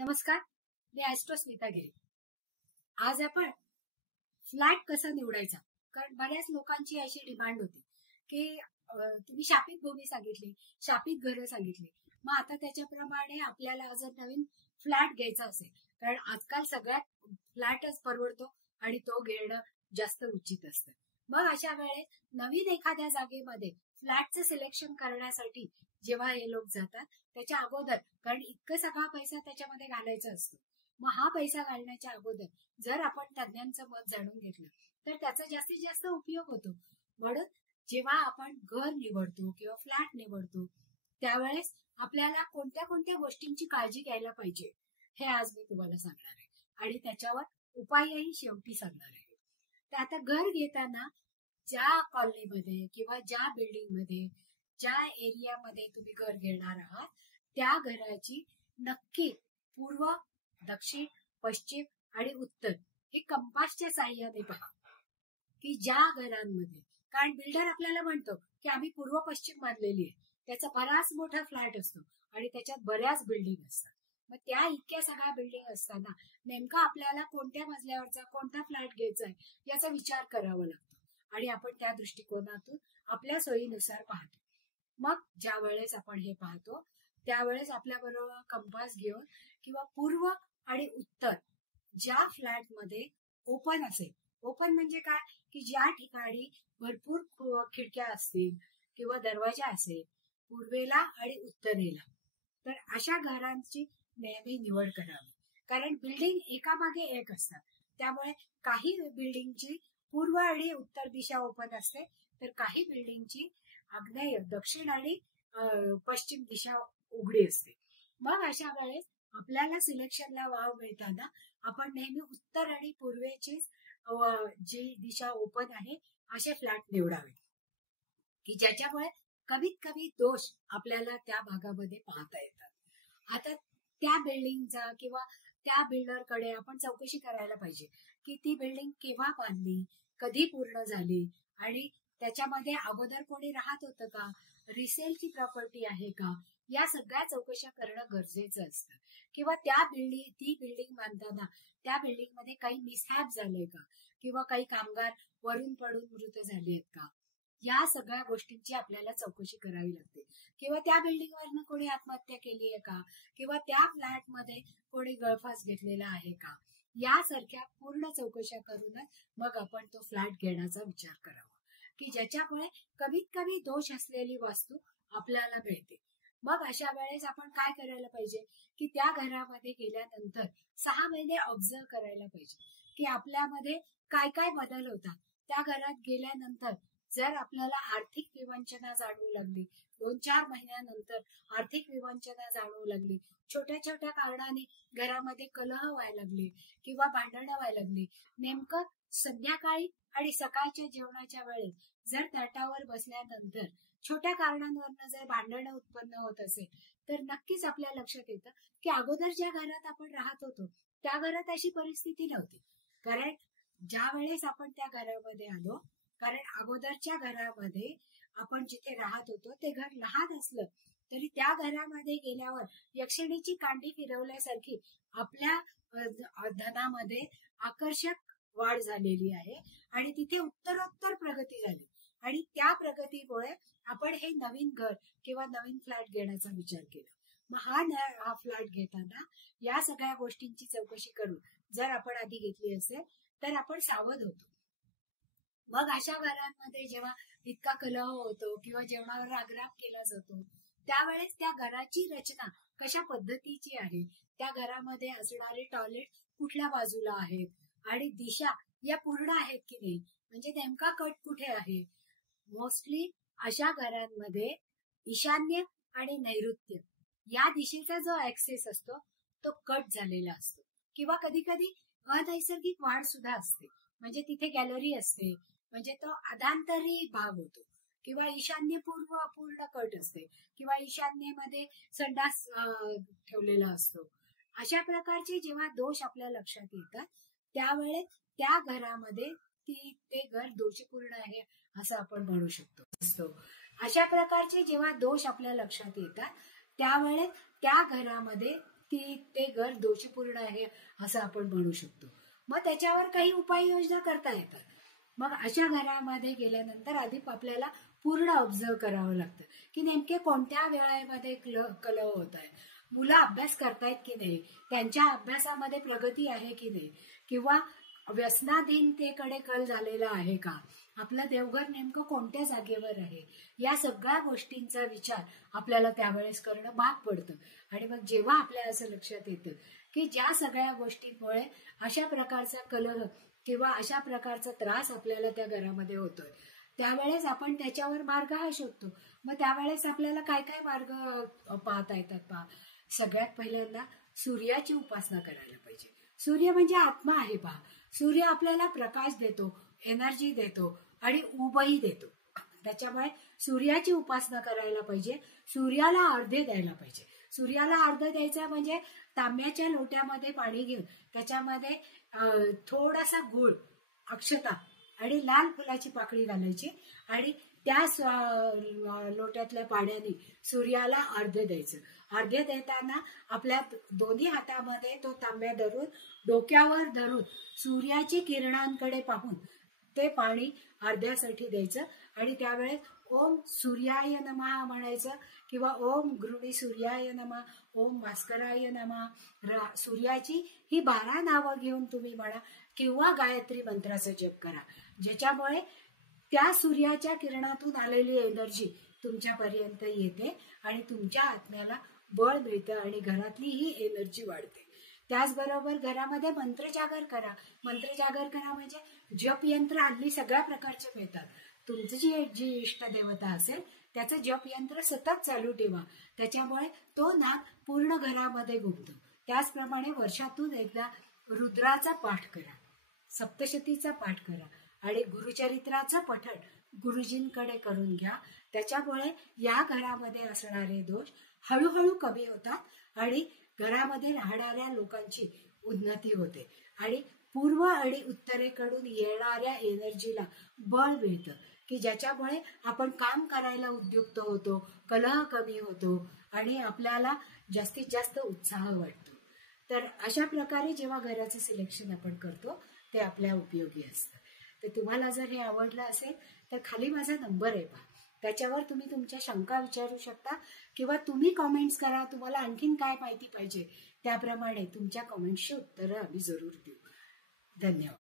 नमस्कार, मी ॲस्ट्रो स्मिता गिरी. आज आपण फ्लॅट कसा निवडायचा, कारण बऱ्याच लोकांची अशी डिमांड होती की तुम्ही शापित भूमी सांगितली, शापित घरं सांगितली. मग आता त्याच्याप्रमाणे आपल्याला जर नवीन फ्लॅट घ्यायचा असेल, कारण आजकाल सगळ्यात फ्लॅटच परवडतो आणि तो घेणं जास्त उचित असतं. मग अशा वेळेस नवीन एखाद्या जागेमध्ये फ्लॅटचं सिलेक्शन करण्यासाठी जेव्हा हे लोक जातात त्याच्या अगोदर, कारण इतकं सगळा पैसा त्याच्यामध्ये घालायचा असतो, मग हा पैसा घालण्याच्या अगोदर जर आपण तज्ञांचं मत जाणून घेतलं तर त्याचा जास्तीत जास्त उपयोग होतो. म्हणून जेव्हा आपण घर निवडतो किंवा फ्लॅट निवडतो त्यावेळेस आपल्याला कोणत्या कोणत्या गोष्टींची काळजी घ्यायला पाहिजे हे आज मी तुम्हाला सांगणार आहे आणि त्याच्यावर उपायही शेवटी सांगणार आहे. तर आता घर घेताना ज्या कॉलनीमध्ये किंवा ज्या बिल्डिंगमध्ये, ज्या एरियामध्ये तुम्ही घर घेणार आहात त्या घराची नक्की पूर्व, दक्षिण, पश्चिम आणि उत्तर हे कंपासच्या साह्याने पहा की ज्या घरांमध्ये, कारण बिल्डर आपल्याला म्हणतो की आम्ही पूर्व पश्चिम बांधलेली आहे, त्याचा बराच मोठा फ्लॅट असतो आणि त्याच्यात बऱ्याच बिल्डिंग असतात. मग त्या इतक्या सगळ्या बिल्डिंग असताना नेमका आपल्याला कोणत्या मजल्यावरचा कोणता फ्लॅट घ्यायचा आहे याचा विचार करावा लागतो आणि आपण त्या दृष्टिकोनातून आपल्या सोयीनुसार पाहतो. मग ज्या वेळेस आपण हे पाहतो त्यावेळेस आपल्याबरोबर कंपास घेऊन किंवा पूर्व आणि उत्तर ज्या फ्लॅटमध्ये ओपन असेल, ओपन म्हणजे काय की ज्या ठिकाणी भरपूर खिडक्या असतील किंवा दरवाजा असेल पूर्वेला आणि उत्तरेला, तर अशा घरांची नेहमी निवड करावी. कारण बिल्डिंग एकामागे एक असतात, त्यामुळे काही बिल्डिंगची पूर्व आणि उत्तर दिशा ओपन असते तर काही बिल्डिंगची आग्नेय, दक्षिण आणि पश्चिम दिशा उघडी असते. मग अशा वेळेस आपल्याला सिलेक्शनला वाव मिळताना आपण नेहमी उत्तर आणि पूर्वेची जी दिशा ओपन आहे असे फ्लॅट निवडावे की ज्याच्यामुळे कमीत कमी दोष आपल्याला त्या भागामध्ये पाहता येतात. आता त्या बिल्डिंगचा किंवा त्या बिल्डरकडे आपण चौकशी करायला पाहिजे की ती बिल्डिंग केव्हा बांधली, कधी पूर्ण झाली आणि त्याच्यामध्ये अगोदर कोणी राहत होतं का, रिसेलची प्रॉपर्टी आहे का, या सगळ्या चौकशा करणं गरजेचं असतं. किंवा ती बिल्डिंग बांधताना त्या बिल्डिंग मध्ये काही मिसहॅप झालंय का किंवा काही कामगार वरून पडून मृत झाले आहेत का, या सगळ्या गोष्टींची आपल्याला चौकशी करावी लागते. किंवा त्या बिल्डिंगवरनं कोणी आत्महत्या केली आहे का किंवा त्या फ्लॅटमध्ये कोणी गळफास घेतलेला आहे का, यासारख्या पूर्ण चौकशा करूनच मग आपण तो फ्लॅट घेण्याचा विचार करावा की ज्याच्यामुळे कमीत कमी दोष असलेली वास्तू आपल्याला मिळते. मग अशा वेळेस आपण काय करायला पाहिजे की त्या घरामध्ये गेल्यानंतर 6 महिने ऑब्झर्व करायला पाहिजे की आपल्यामध्ये काय काय बदल होतात. त्या घरात गेल्यानंतर जर आपल्याला आर्थिक विवंचना जाणवू लागली, 2-4 महिन्यानंतर आर्थिक विवंचना जाणवू लागली, छोट्या छोट्या कारणाने घरामध्ये कलह व्हायला लागले किंवा भांडणं व्हायला लागली, नेमकं संध्याकाळी आणि सकाळच्या जेवणाच्या वेळेस जर ताटावर बसल्यानंतर छोट्या कारणांवरनं जर भांडणं उत्पन्न होत असेल तर नक्कीच आपल्या लक्षात येतं की अगोदर ज्या घरात आपण राहत होतो त्या घरात अशी परिस्थिती नव्हती. कारण ज्या वेळेस आपण त्या घरामध्ये आलो, कारण अगोदरच्या घरामध्ये आपण जिथे राहत होतो ते घर लहान असलं तरी त्या घरामध्ये गेल्यावर यक्षिणीची कांडी फिरवल्यासारखी आपल्या धनामध्ये आकर्षक वाढ झालेली आहे आणि तिथे उत्तरोत्तर प्रगती झाली आणि त्या प्रगतीमुळे आपण हे नवीन घर किंवा नवीन फ्लॅट घेण्याचा विचार केला. मग हा फ्लॅट घेताना या सगळ्या गोष्टींची चौकशी करून जर आपण आधी घेतली असेल तर आपण सावध होतो. मग अशा घरांमध्ये जेव्हा इतका कलह होतो किंवा जेवणावर रागराग केला जातो त्यावेळेस त्या घराची रचना कशा पद्धतीची आहे, त्या घरामध्ये असणारे टॉयलेट कुठल्या बाजूला आहेत आणि दिशा या पूर्ण आहेत की नाही, म्हणजे नेमका कट कुठे आहे. मोस्टली अशा घरांमध्ये ईशान्य आणि नैऋत्य या दिशेचा जो ऍक्सेस असतो तो कट झालेला असतो किंवा कधी कधी अनैसर्गिक वाढ सुद्धा असते, म्हणजे तिथे गॅलरी असते, म्हणजे तो अधांतरी भाग होतो किंवा ईशान्य पूर्ण कट असते किंवा ईशान्येमध्ये संडास ठेवलेला असतो. अशा प्रकारचे जेव्हा दोष आपल्या लक्षात येतात त्यावेळेस त्या घरामध्ये ते घर दोषपूर्ण आहे असं आपण म्हणू शकतो. अशा प्रकारचे जेव्हा दोष आपल्या लक्षात येतात त्यावेळेस त्या घरामध्ये ते घर दोषपूर्ण आहे असं आपण म्हणू शकतो. मग त्याच्यावर काही उपाययोजना करता येतात. मग अशा घरामध्ये गेल्यानंतर आधी आपल्याला पूर्ण ऑब्झर्व करावं लागतं की नेमके कोणत्या वेळेमध्ये कलह होत आहे, मुलं अभ्यास करतायत की नाही, त्यांच्या अभ्यासामध्ये प्रगती आहे की नाही, किंवा व्यसनाधीनतेकडे कल झालेला आहे का, आपलं देवघर नेमकं कोणत्या जागेवर आहे, या सगळ्या गोष्टींचा विचार आपल्याला त्यावेळेस करणं भाग पडतं. आणि मग जेव्हा आपल्याला असं लक्षात येतं की ज्या सगळ्या गोष्टींमुळे अशा प्रकारचा कलह किंवा अशा प्रकारचा त्रास आपल्याला त्या घरामध्ये होतोय, त्यावेळेस आपण त्याच्यावर मार्ग हा शोधतो. मग त्यावेळेस आपल्याला काय काय मार्ग पाहता येतात पहा. सगळ्यात पहिल्यांदा सूर्याची उपासना करायला पाहिजे. सूर्य म्हणजे आत्मा आहे पहा. सूर्य आपल्याला प्रकाश देतो, एनर्जी देतो आणि उभही देतो. त्याच्यामुळे सूर्याची उपासना करायला पाहिजे. सूर्याला अर्घ्य द्यायला पाहिजे. सूर्याला अर्घ्य द्यायचं म्हणजे तांब्याच्या लोट्यामध्ये पाणी घेऊन त्याच्यामध्ये थोडासा गूळ, अक्षता आणि लाल फुलाची पाकळी घालायची आणि त्या लोट्यातल्या पाण्याने सूर्याला अर्घ्य द्यायचं. अर्घ्य देताना आपल्या दोन्ही हातामध्ये तो तांब्या धरून, डोक्यावर धरून सूर्याची किरणांकडे पाहून ते पाणी अर्ध्यासाठी द्यायचं. आणि त्यावेळेस ओम सूर्याय नमः म्हणायचं किंवा ओम गृणी सूर्याय नमः, ओम भास्कराय नमः. सूर्याची ही 12 नावं घेऊन तुम्ही म्हणा किंवा गायत्री मंत्राचा जप करा, ज्याच्यामुळे त्या सूर्याच्या किरणातून आलेली एनर्जी तुमच्यापर्यंत येते आणि तुमच्या आत्म्याला बळ मिळतं आणि घरातली ही एनर्जी वाढते. त्याचबरोबर घरामध्ये मंत्रजागर करा. मंत्रजागर करा म्हणजे जपयंत्र हल्ली सगळ्या प्रकारचे मिळतात. तुमची जी इष्टदेवता असेल त्याचं जपयंत्र सतत चालू ठेवा, त्याच्यामुळे तो नाद पूर्ण घरामध्ये घुमतो. त्याचप्रमाणे वर्षातून एकदा रुद्राचा पाठ करा, सप्तशतीचा पाठ करा आणि गुरुचरित्राचं पठण गुरुजींकडे करून घ्या. त्याच्यामुळे या घरामध्ये असणारे दोष हळूहळू कमी होतात आणि घरामध्ये राहणाऱ्या लोकांची उन्नती होते आणि पूर्व आणि उत्तरेकडून येणाऱ्या एनर्जीला बळ मिळतं की ज्याच्यामुळे आपण काम करायला उद्युक्त होतो, कलह कमी होतो आणि आपल्याला जास्तीत जास्त उत्साह वाटतो. तर अशा प्रकारे जेव्हा घराचं सिलेक्शन आपण करतो ते आपल्या उपयोगी असतं. तर तुम्हाला जर हे आवडलं असेल तर खाली माझा नंबर आहे पहा, त्याच्यावर तुम्ही तुमच्या शंका विचारू शकता किंवा तुम्ही कॉमेंट्स करा. तुम्हाला आणखीन काय माहिती पाहिजे त्याप्रमाणे तुमच्या कॉमेंट्सची उत्तरं आम्ही जरूर देऊ. धन्यवाद.